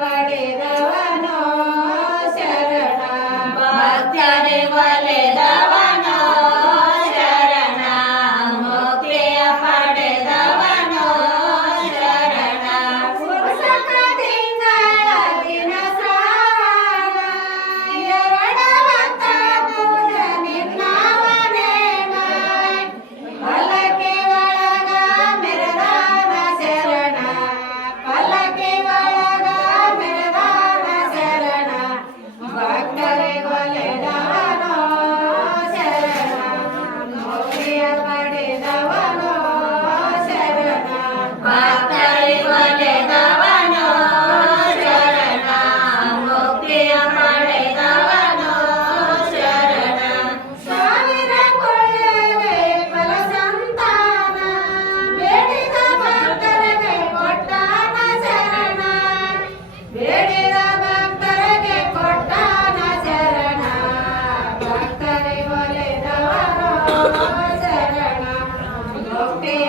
పడేదా ವಾನ ಶರಣೆ ನವಾನ ಶರಣ ಸಂತಾನೇ ಭಕ್ತರ ಗೋಡ್ ನರನ ಬೇಡಿ ದಕ್ತರೇ ಕೊಟ್ಟ ಭಕ್ತರ ಬೋಲೆ ದಾನೆ